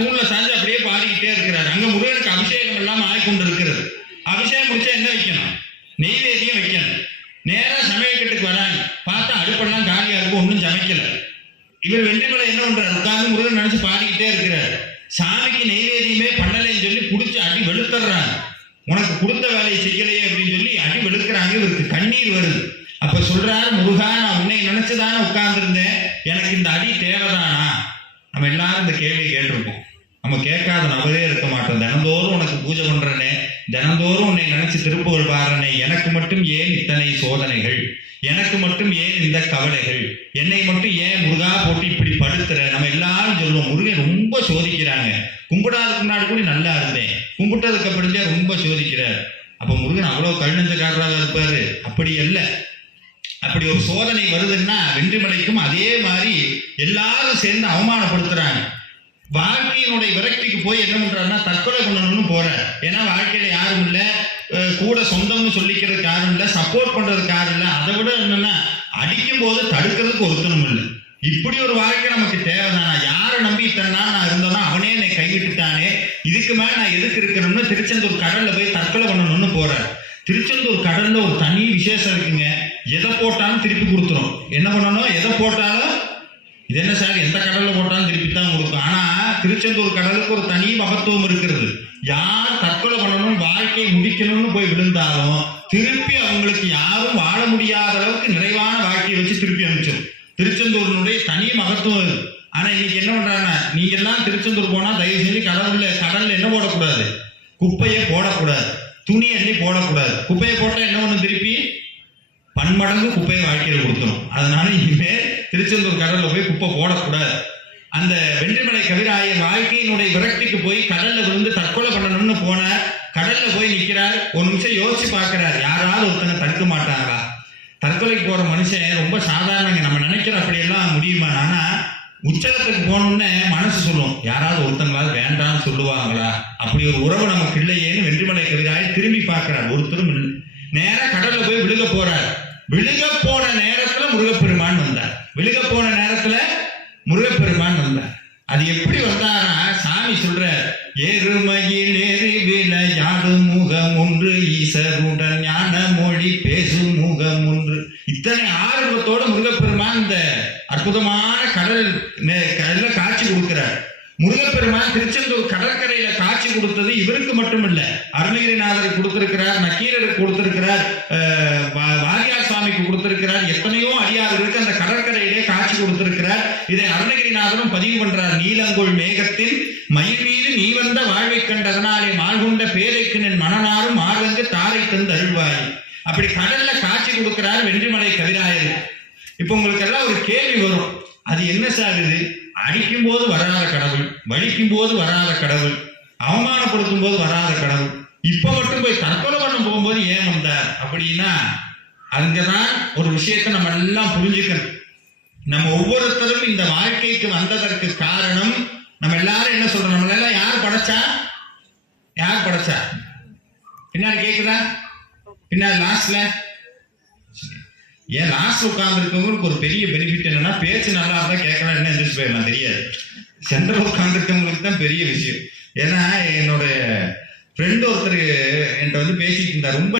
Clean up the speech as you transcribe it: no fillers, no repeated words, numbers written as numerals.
தூண்ல சாஞ்சு அப்படியே பாடிக்கிட்டே இருக்கிறார். அங்க முருகனுக்கு அபிஷேகம் எல்லாம் ஆய்கொண்டு இருக்கிறது. அபிஷேகம் முடிச்சா என்ன வைக்கணும்? நெய்வேதியம் வைக்கணும். நேரா சமையல்கட்டுக்கு வராங்க. பார்த்தா அடுப்பெல்லாம் காலியா இருக்கும், ஒன்றும் சமைக்கல. இவர் வெள்ளிமலை என்ன பண்றாரு? உட்கார்ந்து முருகன் நினைச்சு பாடிக்கிட்டே இருக்கிறார். சாமிக்கு நெய்வேதியமே பண்ணலைன்னு சொல்லி குடிச்சு அடி வெளுத்துறாங்க. உனக்கு கொடுத்த வேலையை செய்யலையே அப்படின்னு சொல்லி அடி வெளுக்கிறாங்க. இவருக்கு கண்ணீர் வருது. அப்ப சொல்றாரு, முருகா, நான் உன்னை நினைச்சுதானே உட்கார்ந்துருந்தேன், எனக்கு இந்த அடி தேவைதானா? நம்ம எல்லாரும் இந்த கேள்வியை கேட்டிருப்போம். நம்ம கேட்காத நபரே இருக்க மாட்டோம். தினந்தோறும் உனக்கு பூஜை பண்றனே, தினந்தோறும் உன்னை நினைச்சு திருப்புகழ் பாடுறனே, எனக்கு மட்டும் ஏன் இத்தனை சோதனைகள், எனக்கு மட்டும் ஏன் இந்த கவலைகள், என்னை மட்டும் ஏன் முருகா போட்டு இப்படி படுத்துற? நம்ம எல்லாரும் சொல்லுவோம், முருகன் ரொம்ப சோதிக்கிறாங்க. கும்பிடாதுக்கு முன்னாடி கூட நல்லா இருந்தேன், கும்பிட்டதுக்கு அப்புறம் ரொம்ப சோதிக்கிறார். அப்ப முருகன் அவ்வளவு கருணஞ்சக்காரராக இருப்பாரு? அப்படி அல்ல. அப்படி ஒரு சோதனை வருதுன்னா வென்றிமலைக்கும் அதே மாதிரி எல்லாரும் சேர்ந்து அவமானப்படுத்துறாங்க. வாழ்க்கையினுடைய விரக்திக்கு போய் என்ன பண்றாருன்னா தற்கொலை பண்ணணும்னு போறாரு. ஏன்னா வாழ்க்கையில யாரும் இல்லை, கூட சொந்தம்னு சொல்லிக்கிறதுக்கு யாரும் இல்லை, சப்போர்ட் பண்றதுக்கு யாரும் இல்லை. அதை விட என்னன்னா அடிக்கும் போது தடுக்கிறதுக்கு ஒருத்தனும் இல்லை. இப்படி ஒரு வாழ்க்கை நமக்கு தேவைதானா? யாரை நம்பி இத்தனை நாள் நான் இருந்தோன்னா அவனே என்னை கைவிட்டுட்டானே, இதுக்கு மேல நான் எதுக்கு இருக்கணும்னு திருச்செந்தூர் கடல்ல போய் தற்கொலை பண்ணணும்னு போறாரு. திருச்செந்தூர் கடல்ல ஒரு தனி விசேஷம் இருக்குங்க. எதை போட்டாலும் திருப்பி கொடுத்துரும். என்ன பண்ணணும்? எதை போட்டாலும், இது என்ன சார், எந்த கடல்ல போட்டாலும் திருப்பி தான் கொடுக்கும். ஆனா திருச்செந்தூர் கடலுக்கு ஒரு தனி மகத்துவம் இருக்கிறது. யார் தற்கொலை பண்ணணும், வாழ்க்கையை முடிக்கணும்னு போய் விழுந்தாலும் திருப்பி அவங்களுக்கு யாரும் வாழ முடியாத அளவுக்கு நிறைவான வாழ்க்கையை வச்சு திருப்பி அனுப்பிச்சிடும். திருச்செந்தூரினுடைய தனி மகத்துவம். ஆனா இன்னைக்கு என்ன பண்றாங்க, நீங்க எல்லாம் திருச்செந்தூர் போனா தயவு செஞ்சு கடல்ல என்ன போடக்கூடாது? குப்பையை போடக்கூடாது, துணி அள்ளி போடக்கூடாது. குப்பையை போட்டா என்ன ஒண்ணு, திருப்பி பன்மடங்கு குப்பையை வாழ்க்கையில் கொடுத்துரும். அதனால இனிமே திருச்செந்தூர் கடல்ல போய் குப்பை போடக்கூடாது. அந்த வென்றிமலை கவிராயர் வாழ்க்கையினுடைய விரக்திக்கு போய் கடல்ல விழுந்து தற்கொலை பண்ணணும்னு போன, கடல்ல போய் நிக்கிறார். ஒரு நிமிஷம் யோசிச்சு பார்க்கிறார், யாராவது ஒருத்தங்க தடுக்க மாட்டாங்களா? தற்கொலைக்கு போற மனுஷன் ரொம்ப சாதாரணங்க. நம்ம நினைக்கிற அப்படியெல்லாம் முடியுமா? ஆனா உச்சகத்துக்கு போனோம்னு மனசு சொல்லுவோம், யாராவது ஒருத்தங்களாவது வேண்டாம்னு சொல்லுவாங்களா? அப்படி ஒரு உறவு நமக்கு இல்லையேன்னு வென்றிமலை கவிராயர் திரும்பி பார்க்கிறார். ஒருத்தரும் இல்லை. நேரா கடல்ல போய் விழுக போறார். விழுக போன நேரத்துல முருகப்பெருமான் வந்தார். விழுக போன நேரத்துல முருகப்பெருமான் வந்தார். அது எப்படி வந்தாரா? சாமி சொல்ற, எருமையில் ஏறி விளையாடும் முகம் ஒன்று, ஈசருடன் ஞான மொழி பேசும் முகம் ஒன்று. இத்தனை ஆர்வத்தோட முருகப்பெருமான் இந்த அற்புதமான கடல்ல காட்சி கொடுக்கிறார். முருகப்பெருமான் திருச்செந்தூர் கடற்கரையில காட்சி கொடுத்தது இவருக்கு மட்டும் இல்ல, அருணகிரிநாதருக்கு கொடுத்திருக்கிறார், நக்கீரருக்கு கொடுத்திருக்கிறார், வாரியார் சுவாமிக்கு கொடுத்திருக்கிறார், எத்தனையோ அடியார்களுக்கு அந்த கடற்கரையிலே காட்சி கொடுத்திருக்கிறார். இதை அருணகிரிநாதரும் பதிவு பண்றார். நீலங்கொள் மேகத்தில் மயில் மீது நீ வந்த வாழ்வை கண்டதனாலே மால்கொண்ட பேரைக்கு நின் மனநாரும் ஆர்வங்கு தாரை தந்து அருள்வாய். அப்படி கடல்ல காட்சி கொடுக்கிறார் வென்றிமலை கவிராயர். இப்ப உங்களுக்கு எல்லாம் ஒரு கேள்வி வரும், அது என்ன சார் இது? அடிக்கும் போது வராத கடவுள், வலிக்கும் போது வராத கடவுள், அவமானப்படுத்தும் போது வராத கடவுள், இப்ப மட்டும் போய் தற்கொலை பண்ண போகும்போது ஏன் வந்தார் அப்படின்னா, அங்கதான் ஒரு விஷயத்தை நம்ம எல்லாம் புரிஞ்சுக்கணும். நம்ம ஒவ்வொருத்தரும் இந்த வாழ்க்கைக்கு வந்ததற்கு காரணம், நம்ம எல்லாரும் என்ன சொல்றோம், நம்ம எல்லாம் யார் படைச்சா? யார் படைச்சா? பின்னாடி கேக்குதா? பின்னாடி லாஸ்ட்ல ஏன் லாஸ்ட் உட்கார்ந்து இருக்கவங்களுக்கு ஒரு பெரிய பெனிஃபிட் என்னன்னா, பேச்சு நல்லா இருந்தா கேட்கலாம், என்ன எந்திரிச்சு போயிடலாம், தெரியாது. சென்டர் உட்கார்ந்து இருக்கவங்களுக்கு தான் பெரிய விஷயம். ஏன்னா என்னோட ஃப்ரெண்ட் ஒருத்தர் என்கிட்ட வந்து பேசிட்டு இருந்தார். ரொம்ப